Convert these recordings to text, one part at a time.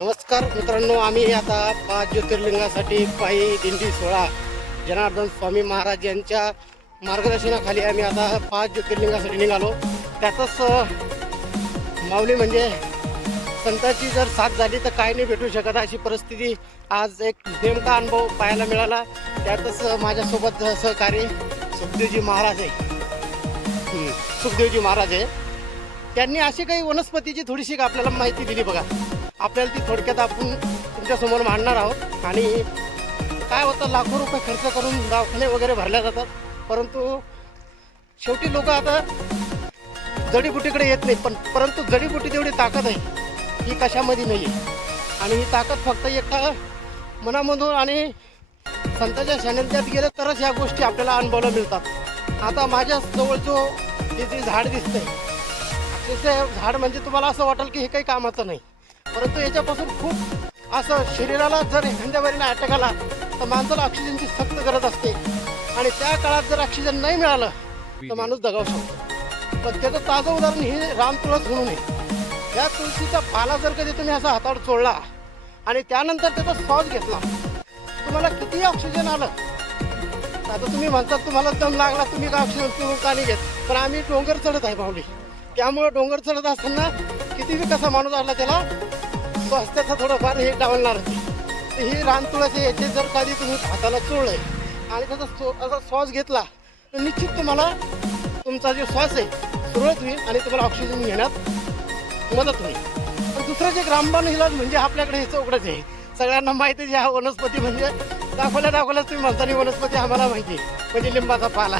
नमस्कार मित्रांनो, आम्ही आता 5 ज्योतिर्लिंगासाठी पायी दिंडी सोहळा जनार्दन स्वामी महाराज यांच्या मार्गदर्शनाखाली आम्ही आता 5 ज्योतिर्लिंगासाठी निघालो. त्यातच माऊली म्हणजे संतांची जर साथ झाली तर काय नाही भेटू शकत अशी परिस्थिती आज एक नेमका अनुभव पाहायला मिळाला. त्यातच माझ्यासोबत सहकारी सुखदेवजी महाराज आहे. त्यांनी अशी काही वनस्पतीची थोडीशी आपल्याला माहिती दिली बघा. आपल्याला ती थोडक्यात आपण तुमच्यासमोर मांडणार आहोत. आणि काय होतं, लाखो रुपये खर्च करून दवाखाने वगैरे भरल्या जातात, परंतु शेवटी लोक आता जडीबुटीकडे येत नाहीत. परंतु जडीबुटी तेवढी ताकद आहे ही कशामध्ये नाही आहे. आणि ही ताकद फक्त एका मनामधून आणि संतांच्या सानिध्यात गेलं तरच ह्या गोष्टी आपल्याला अनुभवायला मिळतात. आता माझ्या जवळ जे झाड दिसतंय, अक्षरशः झाड म्हणजे तुम्हाला असं वाटेल की हे काही कामाचं नाही, परंतु याच्यापासून खूप असं शरीराला जर एखाद्या वेळेला अटॅक आला तर माणसाला ऑक्सिजनची सक्त गरज असते. आणि त्या काळात जर ऑक्सिजन नाही मिळालं तर माणूस दगावू शकतो. पण त्याचं ताजं उदाहरण हे रामतुळस म्हणून आहे. या तुळशीचा पाला जर कधी तुम्ही असा हातावर चोळला आणि त्यानंतर त्याचा श्वास घेतला, तुम्हाला कितीही ऑक्सिजन आलं. आता तुम्ही म्हणतात तुम्हाला दम लागला, तुम्ही का ऑक्सिजन पिऊन का नाही घेत, पण आम्ही डोंगर चढत आहे माऊली. त्यामुळं डोंगर चढत असताना कितीही कसा माणूस आला त्याला स्वास्थ्याचं थोडंफार हे डावलणार होते. तर ही रानतुळस याचे जर कधी तुम्ही हाताला चोळलंय आणि त्याचा असा श्वास घेतला तर निश्चित तुम्हाला तुमचा जो श्वास आहे सुरळीत होईल आणि तुम्हाला ऑक्सिजन घेण्यात मदत होईल. पण दुसरं जे रामबाण इलाज म्हणजे आपल्याकडे हे चौकडच आहे. सगळ्यांना माहिती आहे, हा वनस्पती म्हणजे दाखवल्याच तुम्ही म्हणताना वनस्पती आम्हाला माहिती आहे, म्हणजे लिंबाचा पाला.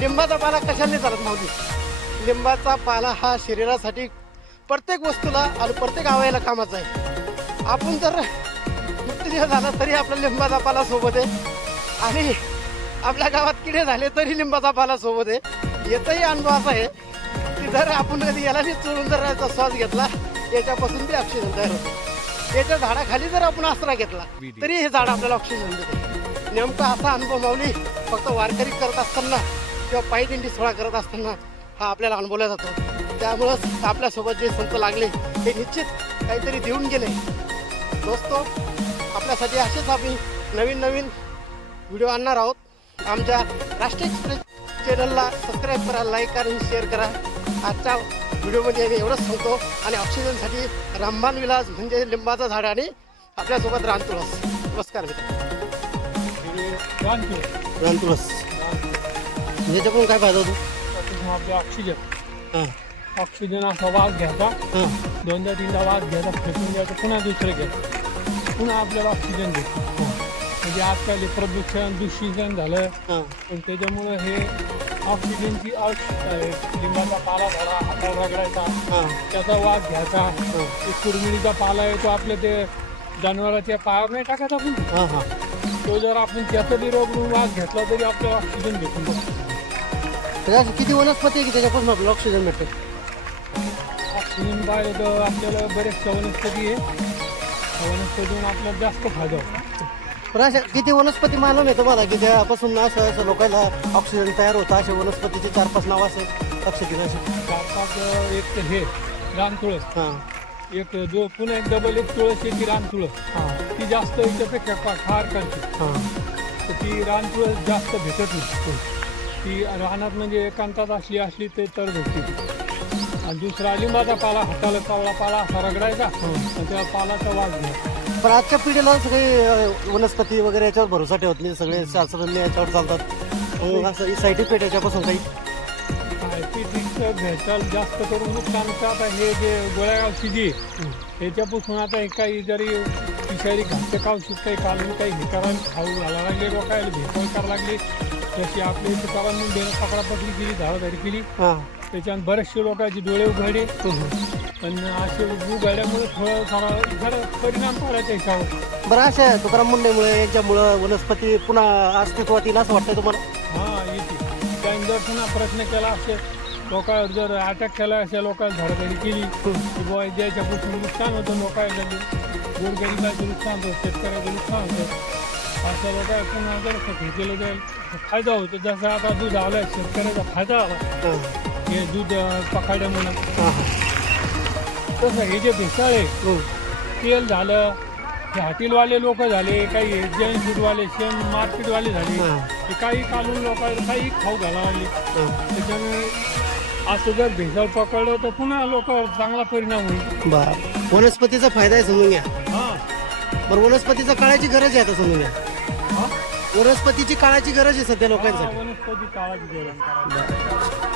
लिंबाचा पाला कशाने चालत मावली? लिंबाचा पाला हा शरीरासाठी प्रत्येक वस्तूला आणि प्रत्येक अवयवाला कामाचा आहे. आपण जर मृत्यूदेह झाला तरी आपला लिंबाचा पाला सोबत आहे, आणि आपल्या गावात किडे झाले तरी लिंबाचा पाला सोबत आहे. याचाही अनुभव असा आहे की जर आपण कधी याला चोळून जर याचा श्वास घेतला, याच्यापासून ते ऑक्सिजन तयार होते. याच्या झाडाखाली जर आपण आसरा घेतला तरी हे झाड आपल्याला ऑक्सिजन देते. नेमका असा अनुभव माऊली फक्त वारकरी करत असताना किंवा पायी दिंडी सोहळा करत असताना हा आपल्याला अनुभवला जातो. त्यामुळंच आपल्यासोबत जे संत लागले ते निश्चित काहीतरी देऊन गेले. दोस्तो, आपल्यासाठी असेच आम्ही नवीन व्हिडिओ आणणार आहोत. आमच्या राष्ट्रीय एक्सप्रेस चॅनलला सबस्क्राईब करा, लाईक करा आणि शेअर करा. आजच्या व्हिडिओमध्ये आम्ही एवढंच सांगतो. आणि ऑक्सिजनसाठी रामबाण विलास म्हणजे लिंबाचं झाड आणि आपल्यासोबत रानतुळस. नमस्कार मित्र. रानतुळस याच्याकडून काय फायदा होतो? आपले ऑक्सिजन असा वास घ्यायचा, 2-3दा वास घ्यायचा, फेकून द्यायचा, पुन्हा दुसरं घ्यायचं, पुन्हा आपल्याला ऑक्सिजन देतो. म्हणजे आजकाल हे दूषित झालं, पण त्याच्यामुळं हे ऑक्सिजनची आवश्यकता आहे. लिंबाचा पाला झाला, हातावर रगडायचा, त्याचा वास घ्यायचा. कुरमिडीचा पाला आहे तो आपल्या ते जनावरांच्या पायावर नाही टाकायचा आपण, तो जर आपण त्याचा बी रगडून वास घेतला तरी आपल्याला ऑक्सिजन भेटून बघतो. किती वनस्पती आहे की त्याच्यापासून आपल्याला ऑक्सिजन भेटतो? ऑक्सिजन पाहिलं तर आपल्याला बरेचशा वनस्पती आहे, वनस्पतीतून आपल्याला जास्त फायदा होतो. पण अशा किती वनस्पती मालूम आहे तुम्हाला की त्यापासून असं लोकांना ऑक्सिजन तयार होतं? अशा वनस्पतीचे 4-5 नाव असेल लक्षात येईल असे? 4-5. एक तर हे रानतुळस, एक पुन्हा एक डबल एक तुळस आहे ती रानतुळस, ती जास्त याच्यापेक्षा फार करते. तर ती रानतुळस जास्त भेटत नाही. ती रानात म्हणजे एकांतात असली तर भेटते ती. आणि दुसरा लिंबाचा पाला, हाताला कावळा पाला असा रगडायचा आणि त्या पालाचा वास घ्यायचा. पण आजच्या पिढीला सगळे वनस्पती वगैरे याच्यावर भरोसा ठेवत नाही, सगळे शास्त्रज्ञ याच्यावर चालतात. असं साईड इफेक्ट याच्यापासून काही भेटायला जास्त करून नुकसानचं आता हे जे गोळ्या औषधी याच्यापासून आता हे काही जरी पिशारी घातक औषध काही काढून काही हे करायला खाऊ घालायला लागले, लोकायला भेटवळ करायला लागली. तशी आपली तुकाराम मुंडेनं पकडापकडी केली, धाराधारी केली, त्याच्यात बरेचसे लोकांचे डोळे उघडले. पण असे उघडल्यामुळे थोडं परिणाम पडायचा याच्यावर. बरं, अशा तुकाराम मुंडेमुळे यांच्यामुळं वनस्पती पुन्हा अस्तित्वात येईल असं वाटतं तुम्हाला? येते. त्यांनी जर पुन्हा प्रश्न केला असे, लोकांवर जर अटॅक केला, अशा लोकांना धाराधारी केली की बुवा ज्याच्यापासून नुकसान होतं, लोकांना गोरगरिबाचं नुकसान होतं, शेतकऱ्याचं नुकसान होतं, अशा लोकांना पुन्हा जर हे केलं जाईल फायदा होतो. जसं आता दूध आलं, शेतकऱ्याचा फायदा आला हे दूध पकाड्यामुळं. तसं हे जे भेसाळ आहे तेल झालं, हे हॉटेलवाले लोक झाले, काही जैन फूडवाले, शेण मार्केटवाले झाले, हां. ते काही काढून लोक काही खाऊ घाला लागले. त्याच्यामुळे असं जर भेसळ पकडलं तर पुन्हा लोक चांगला परिणाम होईल. बर, वनस्पतीचा फायदा आहे समजून घ्या. हां बरं, वनस्पतीचा काळाची गरज आहे आता समजून घ्या. हां वनस्पतीची काळाची गरज आहे सध्या लोकांसाठी. वनस्पती काळाची गरज.